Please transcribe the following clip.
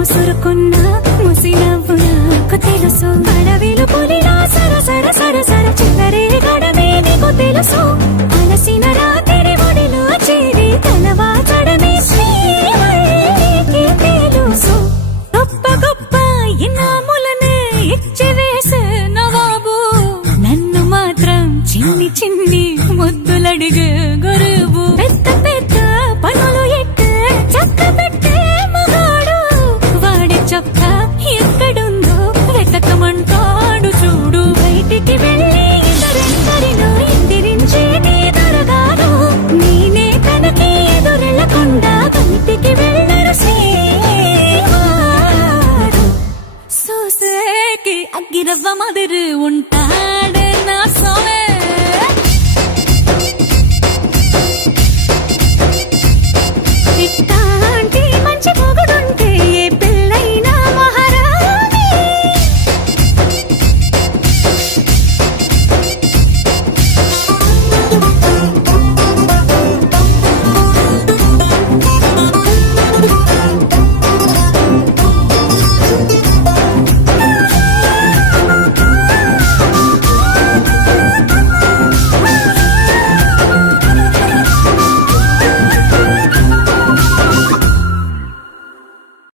ముసురుకున్న ముసినవ్వు నాకు తెలుసు అడవిలు పొలినా సర సర సర సర చిల్లరే గడమే నీకు తెలుసు అలసిన రాత్రి ఒడిలో చేరి తన వాచడమే తెలుసు. గొప్ప గొప్ప ఇనాములనే ఇచ్చి వేసిన నన్ను మాత్రం చిన్ని చిన్ని ముద్దులడిగే గురు எனக்கு அக்கிரவ மாதிரி உன்டா